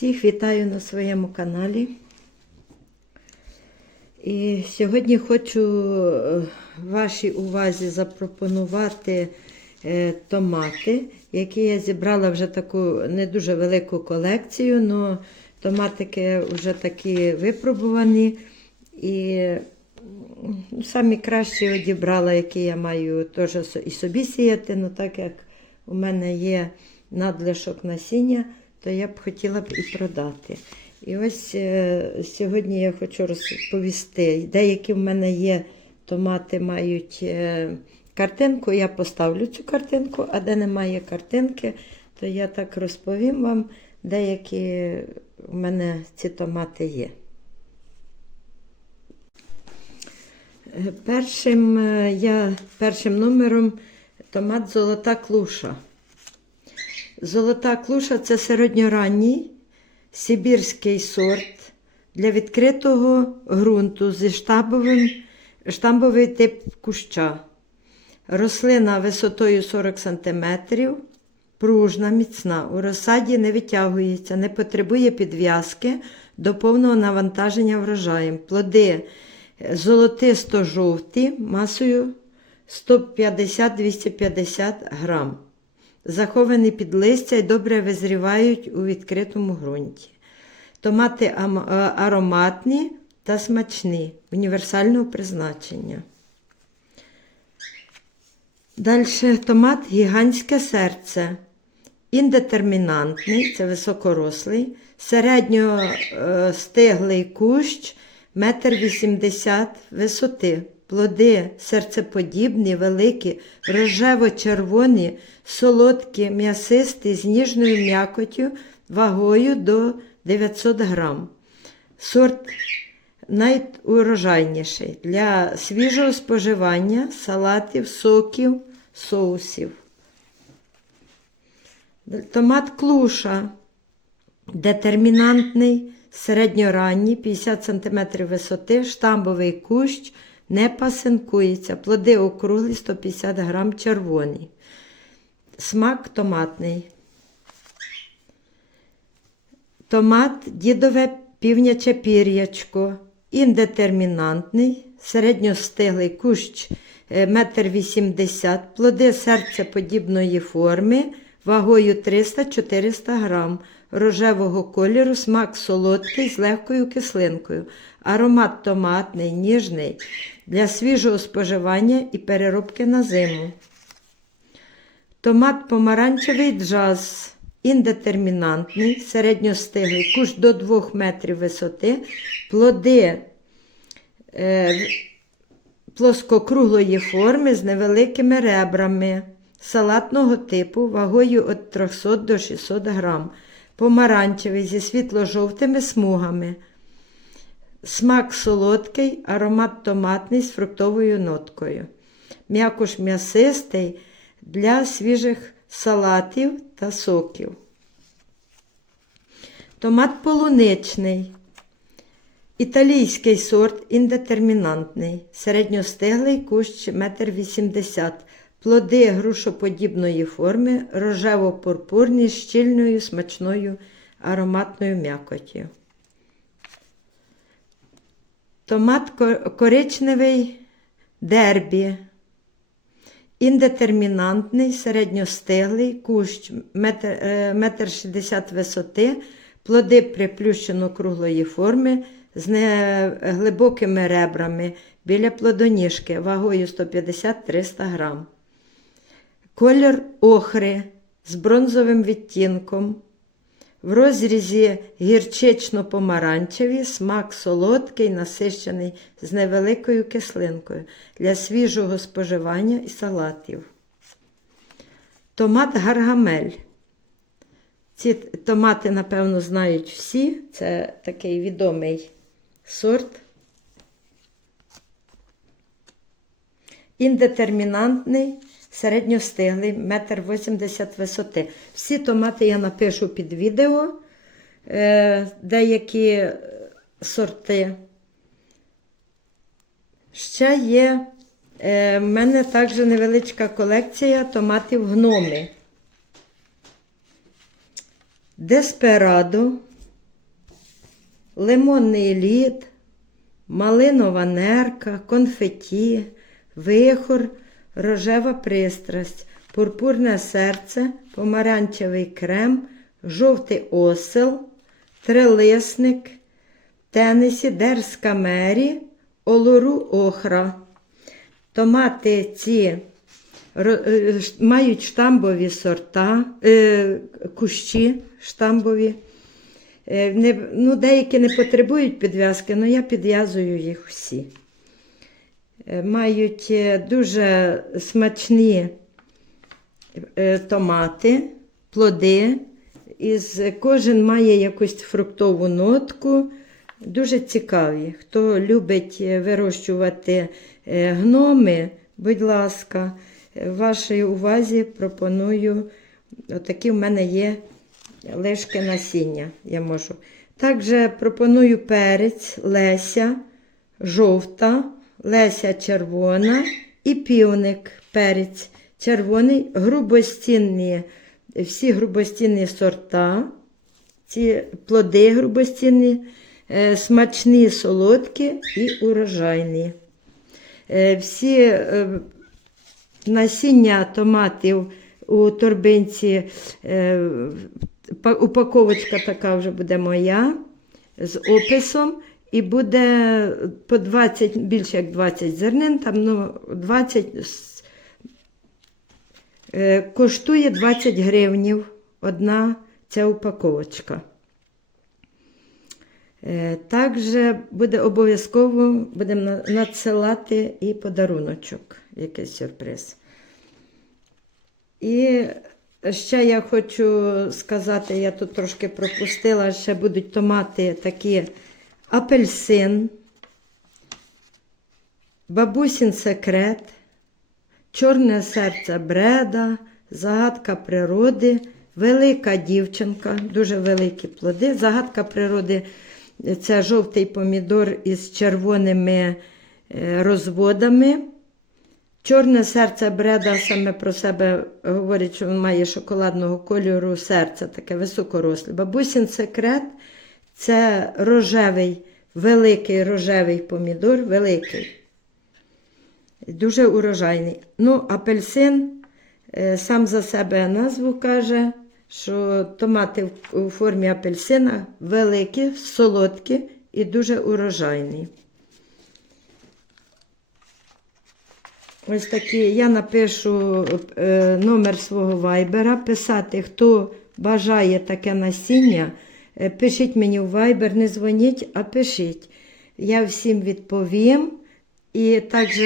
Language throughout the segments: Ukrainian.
Всіх вітаю на своєму каналі. І сьогодні хочу е, вашій увазі запропонувати е, томати, які я зібрала вже таку не дуже велику колекцію, але томатики вже такі випробувані. І самі кращі одібрала, які я маю теж і собі сіяти, ну так як у мене є надлишок насіння, то я б хотіла б і продати. І ось е, сьогодні я хочу розповісти, деякі в мене є томати, мають е, картинку, я поставлю цю картинку, а де немає картинки, то я так розповім вам, деякі в мене ці томати є. Е, Першим, я, першим номером томат Золота клуша. Золота клуша це середньоранній сибірський сорт для відкритого ґрунту зі штамбовим, штамбовий тип куща. Рослина висотою 40 см, пружна, міцна. У розсаді не витягується, не потребує підв'язки до повного навантаження врожаєм. Плоди золотисто-жовті масою 150-250 грам. Заховані під листя і добре визрівають у відкритому ґрунті. Томати е, ароматні та смачні, універсального призначення. Далі томат гігантське серце. Індетермінантний, це високорослий, середньостиглий кущ, метр вісімдесят висоти. Плоди серцеподібні, великі, рожево-червоні, солодкі, м'ясисті, з ніжною м'якоттю, вагою до 900 грам. Сорт найурожайніший для свіжого споживання, салатів, соків, соусів. Томат клуша детермінантний, середньоранній, 50 см висоти, штамбовий кущ, не пасинкується. Плоди округлі 150 грам червоні. Смак томатний. Томат дідове півняче пір'ячко, індетермінантний, середньостиглий кущ е, метр вісімдесят, плоди серцеподібної форми, вагою 300-400 грам, рожевого кольору, смак солодкий з легкою кислинкою, аромат томатний, ніжний для свіжого споживання і переробки на зиму. Томат помаранчевий джаз, індетермінантний, середньостиглий, кущ до 2 метрів висоти, плоди е, плоскокруглої форми з невеликими ребрами, салатного типу, вагою від 300 до 600 грам, помаранчевий зі світло-жовтими смугами. Смак солодкий, аромат томатний з фруктовою ноткою. М'якош м'ясистий для свіжих салатів та соків. Томат полуничний. Італійський сорт індетермінантний. Середньостиглий кущ 1,80 м. Плоди грушоподібної форми, рожево-пурпурні з щільною смачною ароматною м'якоттю. Томат коричневий дербі. Індетермінантний, середньостиглий, кущ метр, е, метр 60 висоти, плоди приплющено круглої форми з неглибокими ребрами біля плодоніжки вагою 150-300 грам. Колір охри з бронзовим відтінком. В розрізі гірчично-помаранчеві, смак солодкий, насищений з невеликою кислинкою для свіжого споживання і салатів. Томат гаргамель. Ці томати, напевно, знають всі. Це такий відомий сорт. Індетермінантний, середньостиглий, метр 80 висоти. Всі томати я напишу під відео, е, деякі сорти. Ще є е, в мене також невеличка колекція томатів гноми. Десперадо, лимонний лід, малинова нерка, конфеті, вихор, рожева пристрасть, пурпурне серце, помаранчевий крем, жовтий осел, трилисник, тенесі, дерська мері, олору охра. Томати ці е, мають штамбові сорта, е, кущі штамбові. Е, Не, ну, деякі не потребують підв'язки, але я підв'язую їх всі. Е, Мають е, дуже смачні е, томати, плоди. Із, кожен має якусь фруктову нотку. Дуже цікаві. Хто любить вирощувати гноми, будь ласка, е, вашій увазі пропоную. Отакі в мене є лишки насіння. Я можу. Також пропоную перець, леся, жовта, леся червона і півник перець. Червоний, грубостінні, всі грубостінні сорта, ці плоди грубостінні, е, смачні, солодкі і урожайні. Е, Всі е, насіння томатів у торбинці, упаковочка така вже буде моя з описом. І буде по 20, більше як 20 зернин, там ну, 20 е, коштує 20 гривнів одна ця упаковочка. Е, Також буде обов'язково будемо надсилати і подаруночок, якийсь сюрприз. І ще я хочу сказати, я тут трошки пропустила, ще будуть томати такі апельсин, бабусін секрет, чорне серце бреда, загадка природи, велика дівчинка, дуже великі плоди. Загадка природи це жовтий помідор із червоними е, розводами. Чорне серце бреда саме про себе говорить, що він має шоколадного кольору серце, таке високоросле. Бабусін секрет це рожевий, великий рожевий помідор, великий. Дуже урожайний. Ну, апельсин е, сам за себе назву каже, що томати у формі апельсина великі, солодкі і дуже урожайні. Ось такі. Я напишу е, номер свого вайбера. Писати, хто бажає таке насіння, пишіть мені в вайбер, не дзвоніть, а пишіть. Я всім відповім. І також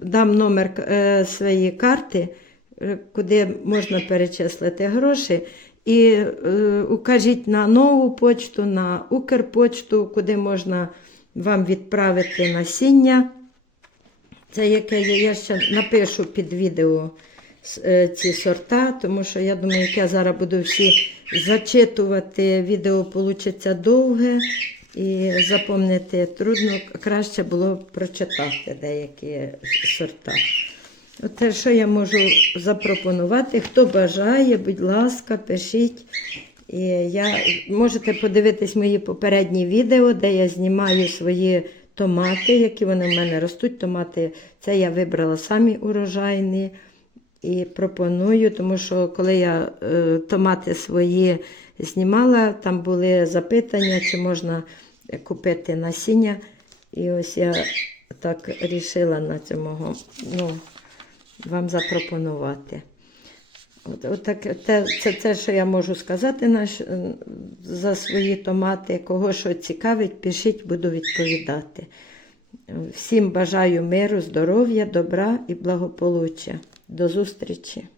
дам номер е, своєї карти, е, куди можна перечислити гроші. І е, укажіть на нову почту, на Укрпочту, куди можна вам відправити насіння. Це яке я ще напишу під відео е, ці сорта, тому що я думаю, як я зараз буду всі зачитувати, відео получиться довге і запомнити трудно, краще було прочитати деякі сорта. Оце, що я можу запропонувати. Хто бажає, будь ласка, пишіть. І я, можете подивитись мої попередні відео, де я знімаю свої томати, які вони в мене ростуть. Томати це я вибрала самі урожайні і пропоную, тому що коли я е, томати свої знімала, там були запитання, чи можна купити насіння. І ось я так рішила на цьому ну, вам запропонувати. От, от так, те, це те, що я можу сказати наш, за свої томати. Кого що цікавить, пишіть, буду відповідати. Всім бажаю миру, здоров'я, добра і благополуччя. До зустрічі!